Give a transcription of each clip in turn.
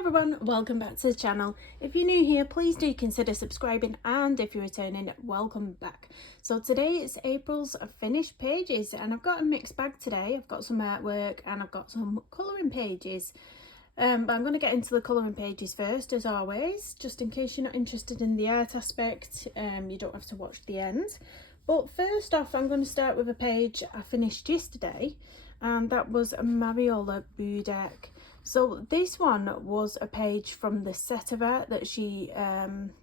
everyone, welcome back to the channel. If you're new here, please do consider subscribing, and if you're returning, welcome back. So today it's April's finished pages, and I've got a mixed bag today. I've got some artwork and I've got some colouring pages. But I'm going to get into the colouring pages first, as always, just in case you're not interested in the art aspect. You don't have to watch the end. But first off, I'm going to start with a page I finished yesterday, and that was a Mariola Boo Deck. So this one was a page from the set of art that she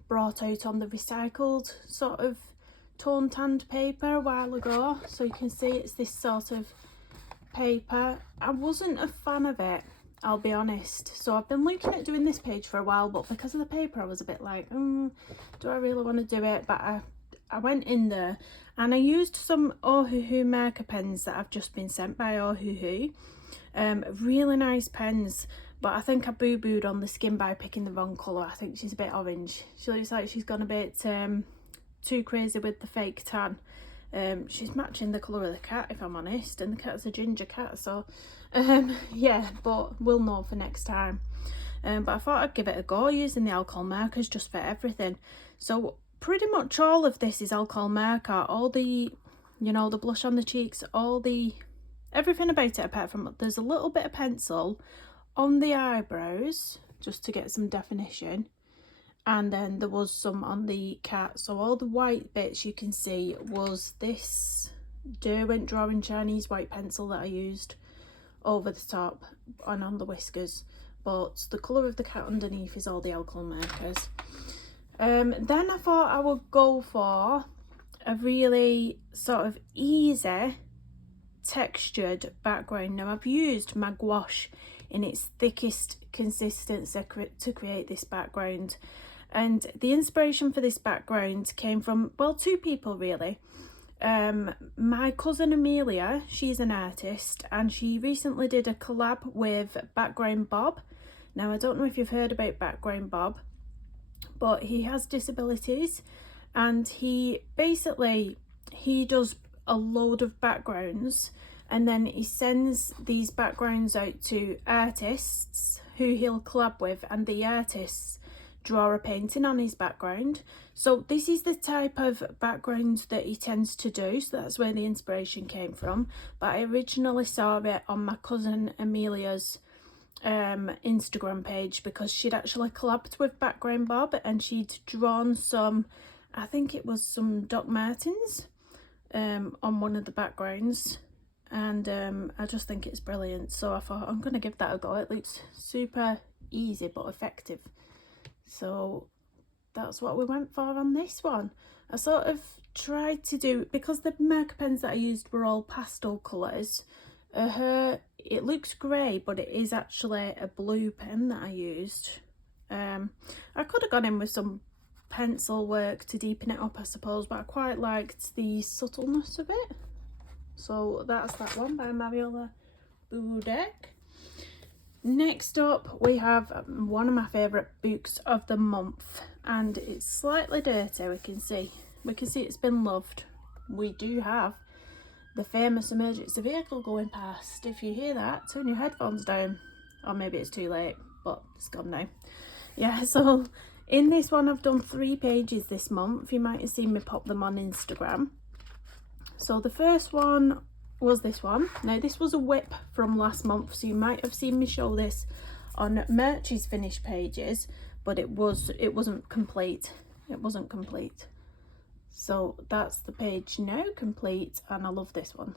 brought out on the recycled sort of tone tanned paper a while ago. So you can see it's this sort of paper. I wasn't a fan of it, I'll be honest. So I've been looking at doing this page for a while, but because of the paper I was a bit like, do I really want to do it? But I went in there and I used some Ohuhu marker pens that I've just been sent by Ohuhu. Really nice pens, but I think I boo-booed on the skin by picking the wrong colour. I think she's a bit orange. She looks like she's gone a bit too crazy with the fake tan. She's matching the colour of the cat, if I'm honest, and the cat's a ginger cat, so yeah, but we'll know for next time. But I thought I'd give it a go using the alcohol markers just for everything. So pretty much all of this is alcohol marker, all the, you know, the blush on the cheeks, all the everything about it, apart from there's a little bit of pencil on the eyebrows just to get some definition, and then there was some on the cat. So all the white bits you can see was this Derwent Drawing Chinese white pencil that I used over the top and on the whiskers, but the colour of the cat underneath is all the alcohol markers. Then I thought I would go for a really sort of easy textured background. Now I've used my gouache in its thickest consistency to create this background, and the inspiration for this background came from, well, two people really. My cousin Amelia, she's an artist, and she recently did a collab with Background Bob. Now I don't know if you've heard about Background Bob, but he has disabilities, and he does a load of backgrounds, and then he sends these backgrounds out to artists who he'll collab with, and the artists draw a painting on his background. So this is the type of background that he tends to do, so that's where the inspiration came from. But I originally saw it on my cousin Amelia's Instagram page, because she'd actually collabed with Background Bob, and she'd drawn some, I think it was some Doc Martens on one of the backgrounds, and I just think it's brilliant. So I thought I'm gonna give that a go. It looks super easy but effective, so that's what we went for on this one. I sort of tried to do, because the marker pens that I used were all pastel colours, it looks grey, but it is actually a blue pen that I used. I could have gone in with some pencil work to deepen it up, I suppose, but I quite liked the subtleness of it. So that's that one by Mariola Boo Deck. Next up we have one of my favourite books of the month, and it's slightly dirty. We can see it's been loved. We do have the famous emergency vehicle going past. If you hear that, turn your headphones down, or maybe it's too late, but it's gone now. Yeah, so in this one I've done 3 pages this month. You might have seen me pop them on Instagram. So the first one was this one. Now this was a whip from last month, so you might have seen me show this on Merch's finished pages, but it wasn't complete. It wasn't complete. So that's the page now, complete, and I love this one.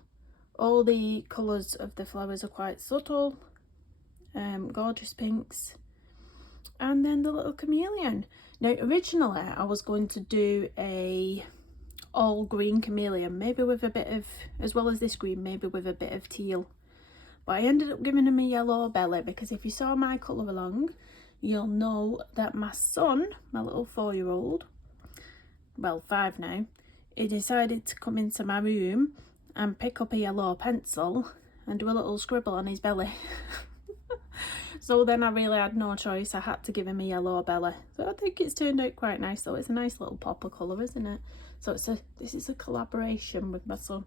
All the colours of the flowers are quite subtle, gorgeous pinks, and then the little chameleon. Now originally I was going to do a all green chameleon, maybe with a bit of, as well as this green, maybe with a bit of teal, but I ended up giving him a yellow belly, because if you saw my colour along, you'll know that my son, my little 4-year-old, well 5 now, he decided to come into my room and pick up a yellow pencil and do a little scribble on his belly. So then I really had no choice. I had to give him a yellow belly. So I think it's turned out quite nice though. It's a nice little pop of colour, isn't it? So this is a collaboration with my son.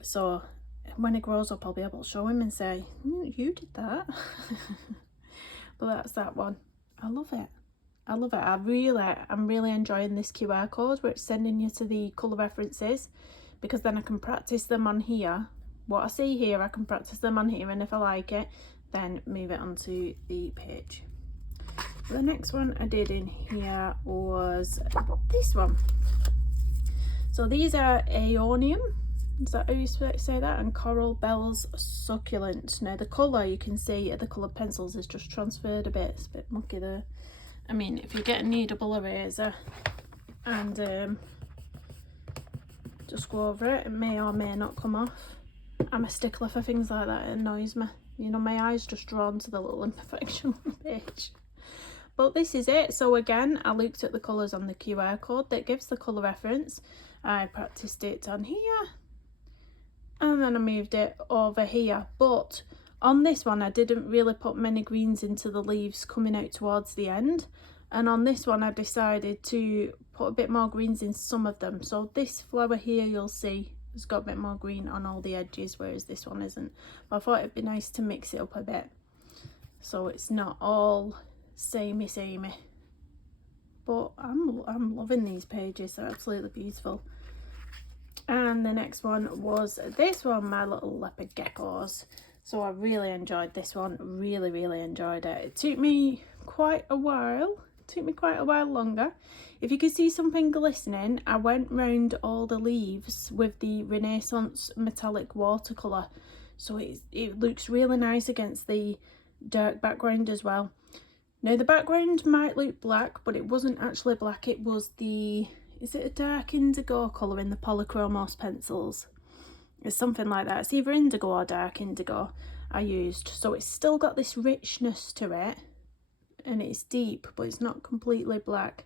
So when he grows up I'll be able to show him and say, you did that. But that's that one. I love it. I love it. I'm really enjoying this QR code where it's sending you to the colour references, because then I can practice them on here. What I see here, I can practice them on here, and if I like it, then move it onto the page. The next one I did in here was this one. So these are Aeonium, is that how you say that? And Coral Bells Succulent. Now the colour, you can see the colour pencils is just transferred a bit. It's a bit mucky there. I mean, if you get a kneadable eraser and just go over it, it may or may not come off. I'm a stickler for things like that. It annoys me. You know, my eye's just drawn to the little imperfection on the page. But this is it. So again, I looked at the colours on the QR code that gives the colour reference. I practiced it on here, and then I moved it over here. But on this one, I didn't really put many greens into the leaves coming out towards the end. And on this one, I decided to put a bit more greens in some of them. So this flower here, you'll see, has got a bit more green on all the edges, whereas this one isn't. But I thought it'd be nice to mix it up a bit, so it's not all samey. But I'm loving these pages. They're absolutely beautiful. And the next one was this one, My Little Leopard Geckos. So I really enjoyed this one. Really enjoyed it. It took me quite a while. Longer. If you could see something glistening, I went round all the leaves with the Renaissance metallic watercolour. So it looks really nice against the dark background as well. Now the background might look black, but it wasn't actually black. It was the, is it a dark indigo colour in the Polychromos pencils? It's something like that. It's either indigo or dark indigo I used. So it's still got this richness to it, and it's deep, but it's not completely black,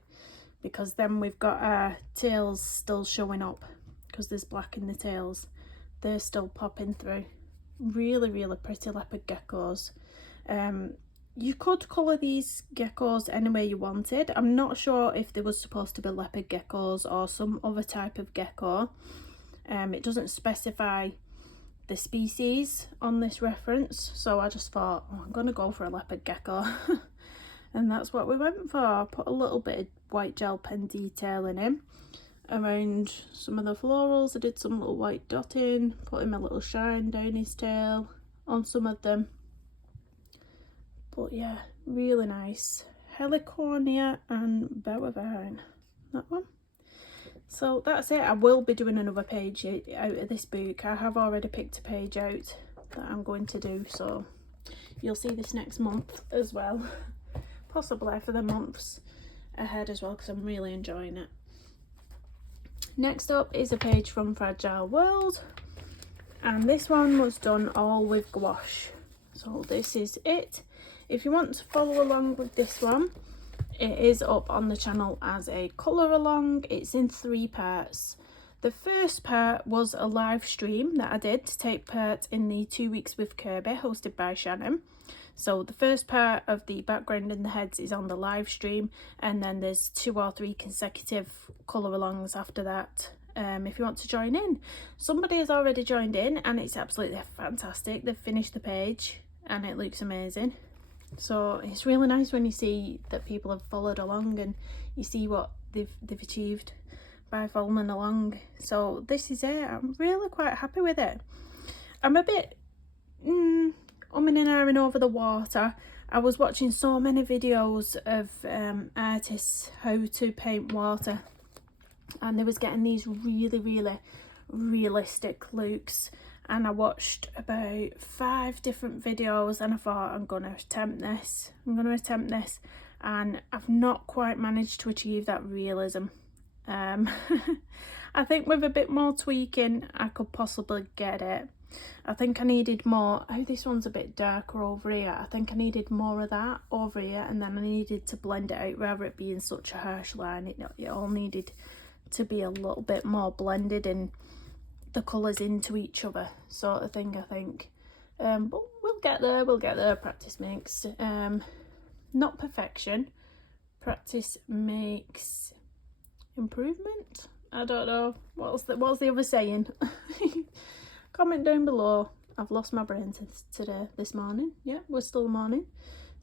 because then we've got our tails still showing up, because there's black in the tails. They're still popping through. Really pretty leopard geckos. You could colour these geckos any way you wanted. I'm not sure if they were supposed to be leopard geckos or some other type of gecko. It doesn't specify the species on this reference, so I just thought, oh, I'm gonna go for a leopard gecko. And that's what we went for. I put a little bit of white gel pen detailing in around some of the florals. I did some little white dotting, put him a little shine down his tail on some of them. But yeah, really nice. Helicornia and Boavine, that one. So that's it. I will be doing another page out of this book. I have already picked a page out that I'm going to do, so you'll see this next month as well. Possibly for the months ahead as well, because I'm really enjoying it. Next up is a page from Fragile World, and this one was done all with gouache. So this is it. If you want to follow along with this one, it is up on the channel as a colour along. It's in 3 parts. The first part was a live stream that I did to take part in the 2 Weeks with Kirby hosted by Shannon. So the first part of the background and the heads is on the live stream, and then there's 2 or 3 consecutive colour alongs after that. If you want to join in. Somebody has already joined in, and it's absolutely fantastic. They've finished the page and it looks amazing. So it's really nice when you see that people have followed along and you see what they've achieved by following along. So this is it. I'm really quite happy with it. I'm a bit umming and ahhing over the water. I was watching so many videos of artists how to paint water, and they was getting these really realistic looks. And I watched about 5 different videos, and I thought, I'm going to attempt this, and I've not quite managed to achieve that realism. I think with a bit more tweaking I could possibly get it. I think I needed more, this one's a bit darker over here, I think I needed more of that over here, and then I needed to blend it out rather it being such a harsh line. It all needed to be a little bit more blended and the colours into each other sort of thing, I think. But we'll get there. Practice makes not perfection, practice makes improvement. I don't know what's the other saying. Comment down below. I've lost my brain this morning. Yeah, we're still morning.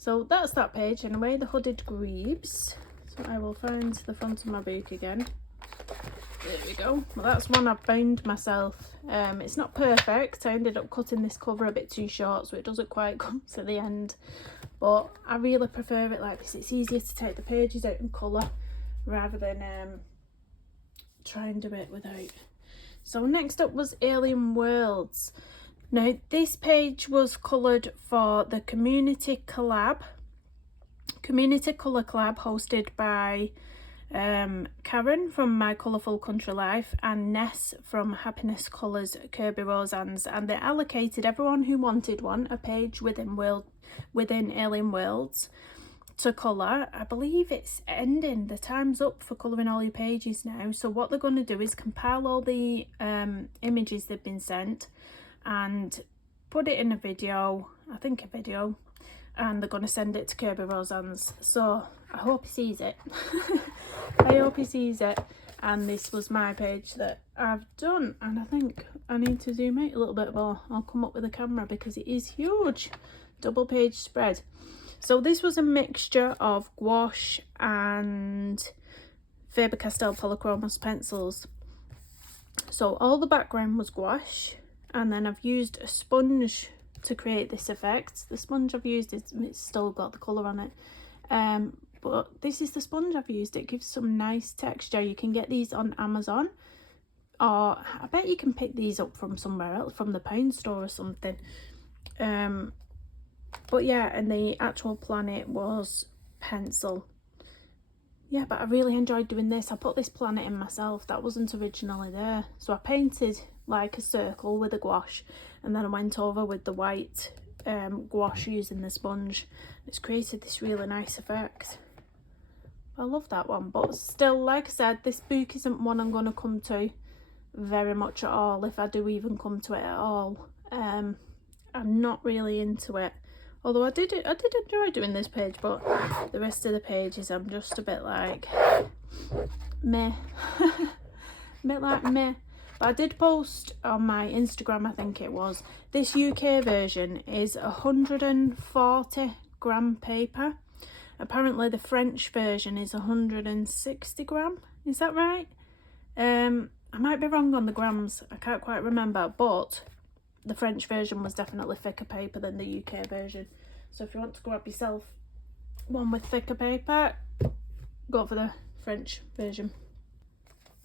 So that's that page anyway, the hooded grebes. So I will find the front of my book again. There we go. Well, that's one I've bound myself. It's not perfect. I ended up cutting this cover a bit too short, so it doesn't quite come to the end. But I really prefer it like this. It's easier to take the pages out in colour rather than try and do it without. So next up was Alien Worlds. Now this page was coloured for the community colour collab hosted by Karen from My Colourful Country Life and Ness from Happiness Colours Kirby Roseanne's, and they allocated everyone who wanted one a page within Alien Worlds to colour. I believe it's ending, the time's up for colouring all your pages now, so what they're going to do is compile all the images they've been sent and put it in a video, and they're going to send it to Kirby Roseanne's. So I hope he sees it. I hope he sees it. And this was my page that I've done, and I think I need to zoom out a little bit more. I'll come up with a camera because it is huge. Double page spread. So this was a mixture of gouache and Faber-Castell Polychromos pencils. So all the background was gouache, and then I've used a sponge to create this effect. The sponge I've used, it's still got the colour on it. But this is the sponge I've used. It gives some nice texture. You can get these on Amazon, or I bet you can pick these up from somewhere else, from the pound store or something. But yeah, and the actual planet was pencil. Yeah, but I really enjoyed doing this. I put this planet in myself. That wasn't originally there. So I painted like a circle with a gouache, and then I went over with the white gouache using the sponge. It's created this really nice effect. I love that one, but still, like I said, this book isn't one I'm going to come to very much at all, if I do even come to it at all. I'm not really into it, although I did enjoy doing this page, but the rest of the pages I'm just a bit like meh. A bit like meh. But I did post on my Instagram, I think it was, this UK version is 140 gram paper. Apparently the French version is 160 gram. Is that right? I might be wrong on the grams. I can't quite remember, but the French version was definitely thicker paper than the UK version. So if you want to grab yourself one with thicker paper, go for the French version.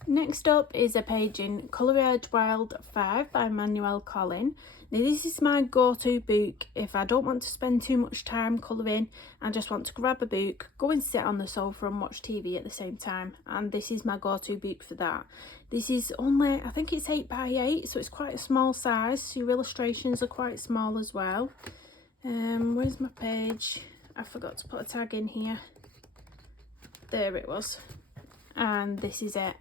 Next up is a page in Colour Edge Wildfire by Manuel Collin. Now this is my go-to book if I don't want to spend too much time colouring and just want to grab a book, go and sit on the sofa and watch TV at the same time, and this is my go-to book for that. This is only, I think it's 8x8, so it's quite a small size, so your illustrations are quite small as well. Where's my page? I forgot to put a tag in here. There it was. And this is it.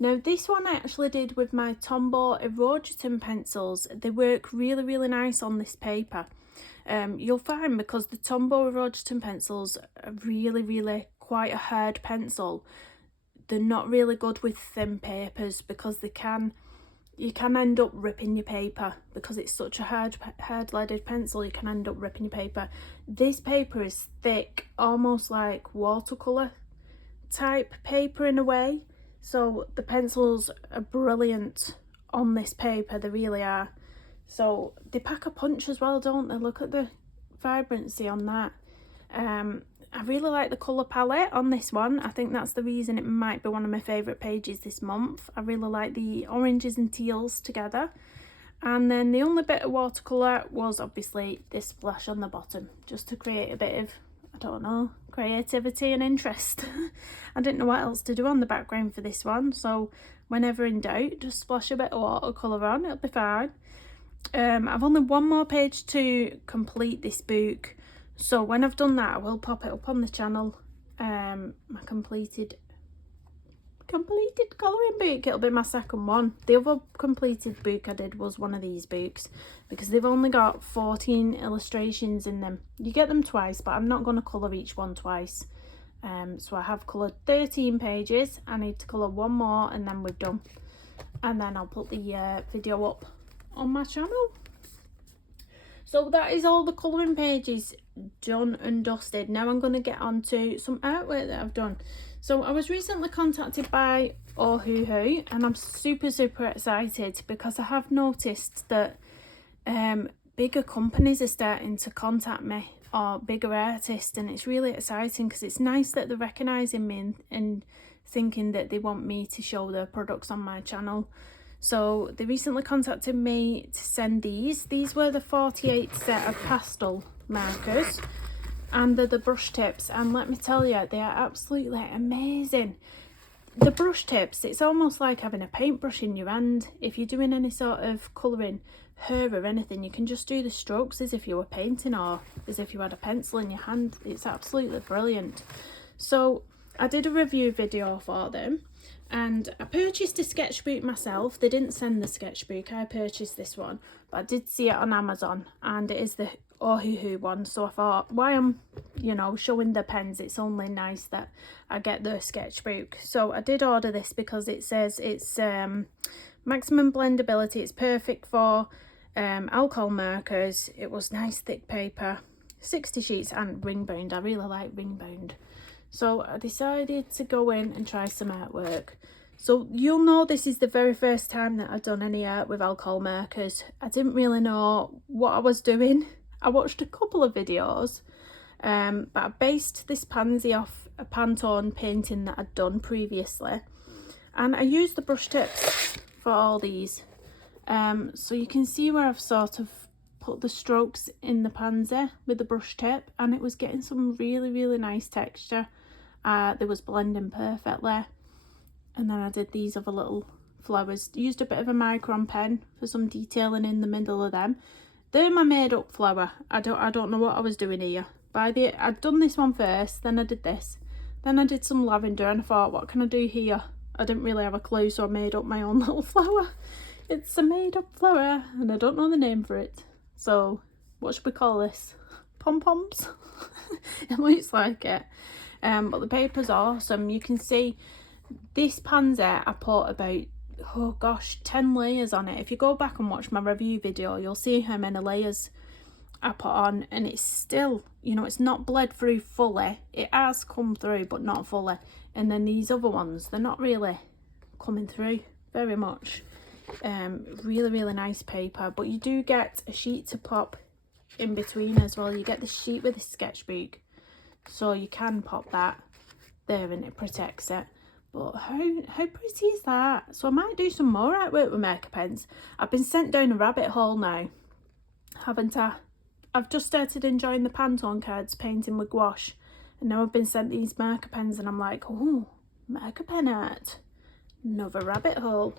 Now this one I actually did with my Tombow Erogeton pencils. They work really, really nice on this paper. You'll find, because the Tombow Erogeton pencils are really, really quite a hard pencil, they're not really good with thin papers, because you can end up ripping your paper, because it's such a hard leaded pencil. You can end up ripping your paper. This paper is thick, almost like watercolour type paper in a way. So the pencils are brilliant on this paper, they really are. So they pack a punch as well, don't they? Look at the vibrancy on that. I really like the colour palette on this one. I think that's the reason it might be one of my favourite pages this month. I really like the oranges and teals together. And then the only bit of watercolour was obviously this splash on the bottom, just to create a bit of, I don't know, creativity and interest. I didn't know what else to do on the background for this one, so whenever in doubt, just splash a bit of watercolour on, it'll be fine. I've only one more page to complete this book, so when I've done that I will pop it up on the channel, my completed colouring book. It'll be my second one. The other completed book I did was one of these books, because they've only got 14 illustrations in them. You get them twice, but I'm not going to colour each one twice. So I have coloured 13 pages. I need to colour one more and then we're done. And then I'll put the video up on my channel. So that is all the colouring pages done and dusted. Now I'm going to get on to some artwork that I've done. So I was recently contacted by Ohuhu, and I'm super excited because I have noticed that bigger companies are starting to contact me, or bigger artists, and it's really exciting because it's nice that they're recognising me and thinking that they want me to show their products on my channel. So they recently contacted me to send these. These were the 48 set of pastel markers, and they're the brush tips, and let me tell you, they are absolutely amazing. The brush tips, it's almost like having a paintbrush in your hand. If you're doing any sort of colouring hair or anything, you can just do the strokes as if you were painting, or as if you had a pencil in your hand. It's absolutely brilliant. So I did a review video for them, and I purchased a sketchbook myself. They didn't send the sketchbook, I purchased this one, but I did see it on Amazon, and it is the Ohuhu one. So I thought, why I'm, you know, showing the pens, it's only nice that I get the sketchbook. So I did order this because it says it's maximum blendability, it's perfect for alcohol markers. It was nice thick paper, 60 sheets, and ring bound. I really like ring bound. So I decided to go in and try some artwork. So you'll know this is the very first time that I've done any art with alcohol markers. I didn't really know what I was doing. I watched a couple of videos, but I based this pansy off a Pantone painting that I'd done previously, and I used the brush tips for all these. So you can see where I've sort of put the strokes in the pansy with the brush tip, and it was getting some really nice texture. They was blending perfectly. And then I did these other little flowers. Used a bit of a micron pen for some detailing in the middle of them. They're my made up flower. I don't know what I was doing here. I'd done this one first, then I did this. Then I did some lavender, and I thought, what can I do here? I didn't really have a clue, so I made up my own little flower. It's a made up flower, and I don't know the name for it. So what should we call this? Pom-poms? It looks like it. But the paper's awesome. You can see this pansy, I put about, oh gosh, 10 layers on it. If you go back and watch my review video, you'll see how many layers I put on, and it's still, you know, it's not bled through fully. It has come through, but not fully. And then these other ones, they're not really coming through very much. Really nice paper, but you do get a sheet to pop in between as well. You get the sheet with the sketchbook, so you can pop that there and it protects it. But how pretty is that? So I might do some more artwork with marker pens. I've been sent down a rabbit hole now, haven't I? I've just started enjoying the Pantone cards, painting with gouache, and now I've been sent these marker pens, and I'm like, oh, marker pen art, another rabbit hole.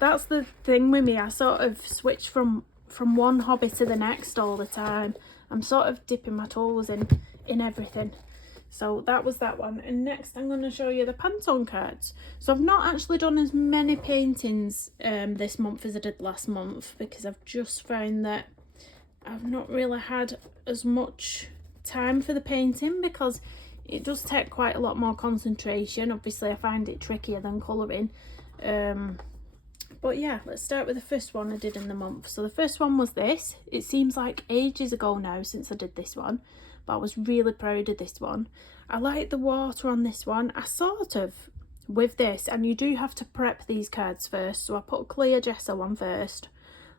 That's the thing with me. I sort of switch from one hobby to the next all the time. I'm sort of dipping my toes in everything. So that was that one. And next I'm going to show you the Pantone cards. So I've not actually done as many paintings this month as I did last month, because I've just found that I've not really had as much time for the painting, because it does take quite a lot more concentration. Obviously I find it trickier than colouring. But yeah, let's start with the first one I did in the month. So the first one was this. It seems like ages ago now since I did this one, but I was really proud of this one. I like the water on this one. I sort of, with this, and you do have to prep these cards first, so I put clear gesso on first,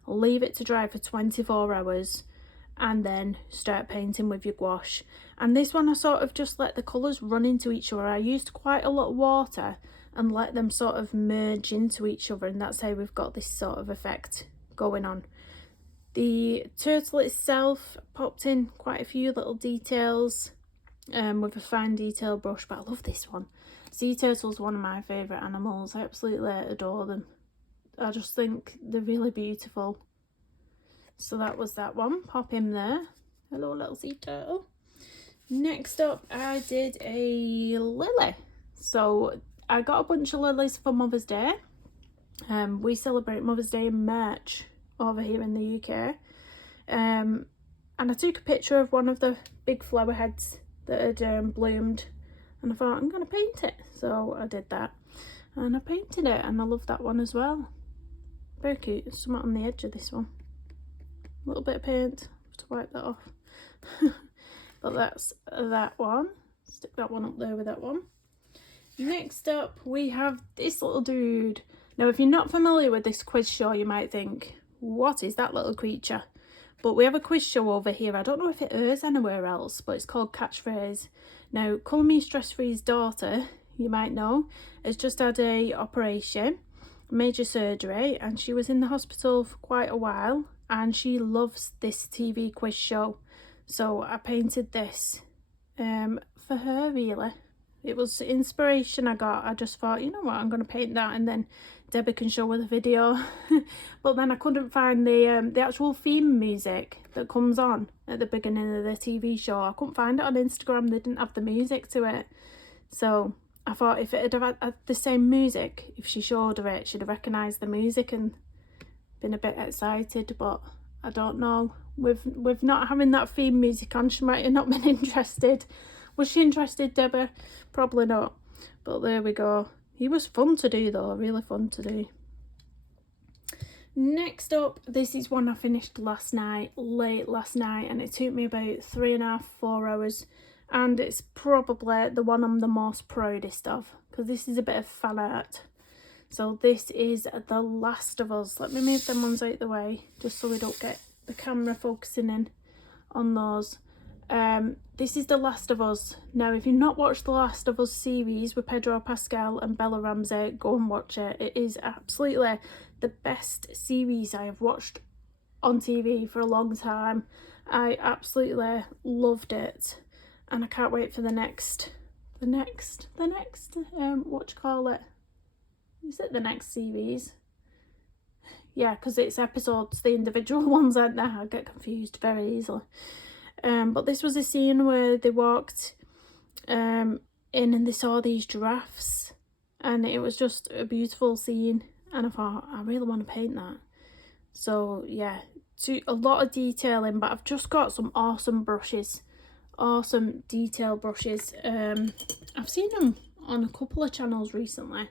leave it to dry for 24 hours, and then start painting with your gouache. And this one I sort of just let the colours run into each other. I used quite a lot of water and let them sort of merge into each other, and that's how we've got this sort of effect going on. The turtle itself, popped in quite a few little details with a fine detail brush, but I love this one. Sea turtle's one of my favourite animals. I absolutely adore them. I just think they're really beautiful. So that was that one. Pop him there. Hello, little sea turtle. Next up, I did a lily. So I got a bunch of lilies for Mother's Day. We celebrate Mother's Day in March over here in the UK. And I took a picture of one of the big flower heads that had bloomed, and I thought, I'm going to paint it. So I did that, and I painted it, and I love that one as well. Very cute. There's something on the edge of this one. A little bit of paint to wipe that off. But that's that one. Stick that one up there with that one. Next up we have this little dude. Now if you're not familiar with this quiz show, you might think, what is that little creature? But we have a quiz show over here. I don't know if it airs anywhere else, but it's called Catchphrase. Now, Colour Me Stress Free's daughter, you might know, has just had a operation, major surgery, and she was in the hospital for quite a while, and she loves this TV quiz show. So I painted this for her, really. It was inspiration I got. I just thought, you know what, I'm going to paint that, and then Debbie can show her the video. But then I couldn't find the actual theme music that comes on at the beginning of the TV show. I couldn't find it on Instagram. They didn't have the music to it. So I thought if it had had the same music, if she showed her it, she'd have recognised the music and been a bit excited. But I don't know. With not having that theme music on, she might have not been interested. Was she interested, Debbie? Probably not. But there we go. He was fun to do though, really fun to do. Next up, this is one I finished last night, late last night, and it took me about 3.5, 4 hours. And it's probably the one I'm the most proudest of, because this is a bit of fan art. So this is The Last of Us. Let me move them ones out the way, just so we don't get the camera focusing in on those. This is The Last of Us. Now, if you've not watched The Last of Us series with Pedro Pascal and Bella Ramsey, go and watch it. It is absolutely the best series I have watched on TV for a long time. I absolutely loved it, and I can't wait for the next, what do you call it? Is it the next series? Yeah, because it's episodes, the individual ones, aren't they? I get confused very easily. But this was a scene where they walked in and they saw these giraffes, and it was just a beautiful scene, and I thought, I really want to paint that. So yeah, a lot of detailing, but I've just got some awesome brushes, awesome detail brushes. I've seen them on a couple of channels recently.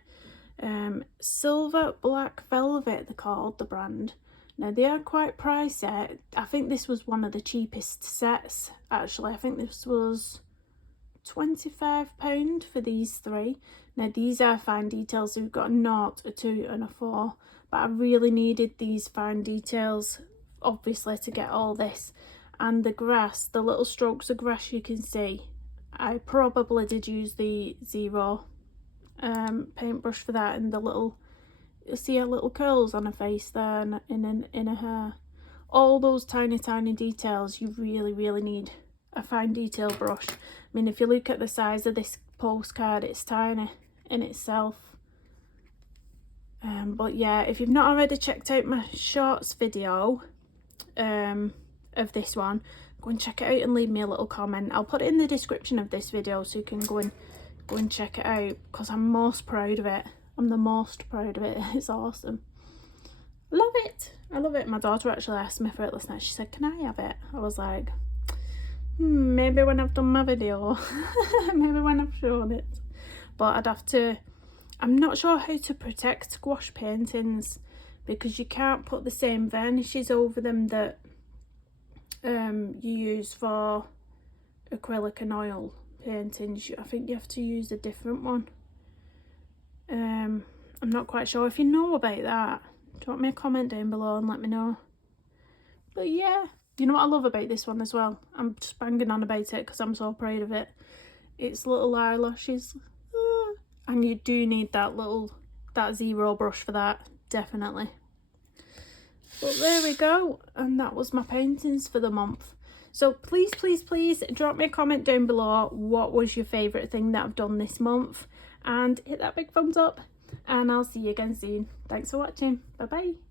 Silver Black Velvet, they're called, the brand. Now they are quite pricey. I think this was one of the cheapest sets actually. I think this was £25 for these 3. Now these are fine details, so we've got a 0, a 2 and a 4, but I really needed these fine details obviously to get all this. And the grass, the little strokes of grass you can see, I probably did use the 0 paintbrush for that, and the little, you see her little curls on her face there and in her hair. All those tiny details, you really need a fine detail brush. I mean, if you look at the size of this postcard, it's tiny in itself. But yeah, if you've not already checked out my shorts video of this one, go and check it out and leave me a little comment. I'll put it in the description of this video so you can go and check it out, because I'm most proud of it. I'm the most proud of it. It's awesome. Love it. I love it. My daughter actually asked me for it last night. She said, can I have it? I was like, maybe when I've done my video. Maybe when I've shown it. But I'd have to, I'm not sure how to protect gouache paintings, because you can't put the same varnishes over them that you use for acrylic and oil paintings. I think you have to use a different one. I'm not quite sure. If you know about that, drop me a comment down below and let me know. But yeah, you know what I love about this one as well? I'm just banging on about it because I'm so proud of it. It's little eyelashes. And you do need that 0 brush for that, definitely. But there we go, and that was my paintings for the month. So please drop me a comment down below what was your favourite thing that I've done this month, and hit that big thumbs up, and I'll see you again soon. Thanks for watching. Bye bye.